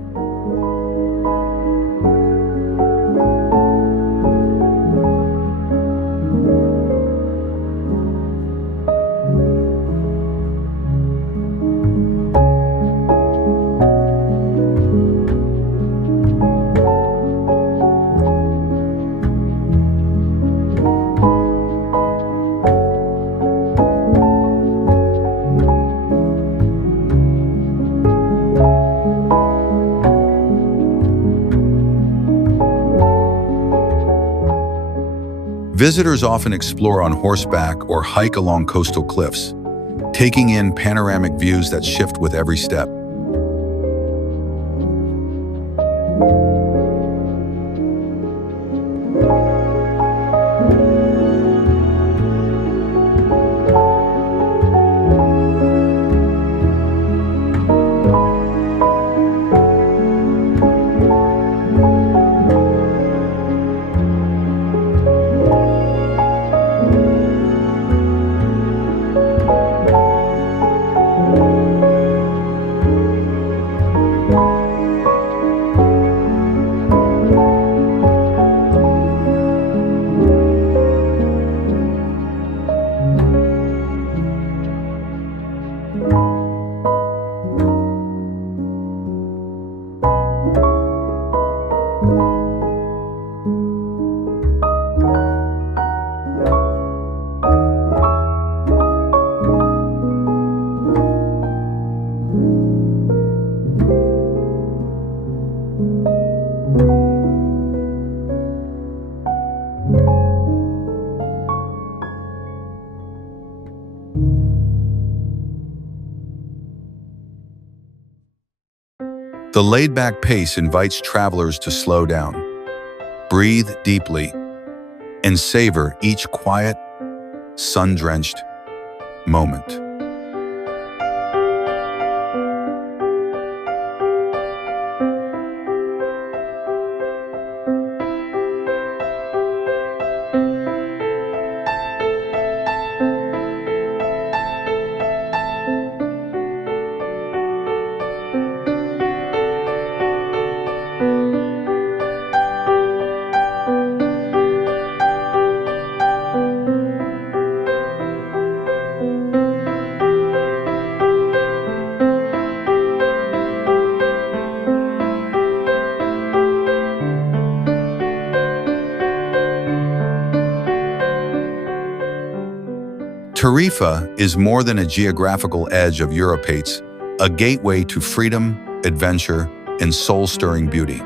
Visitors often explore on horseback or hike along coastal cliffs, taking in panoramic views that shift with every step. The laid-back pace invites travelers to slow down, breathe deeply, and savor each quiet, sun-drenched moment. Tarifa is more than a geographical edge of Europates, a gateway to freedom, adventure, and soul-stirring beauty.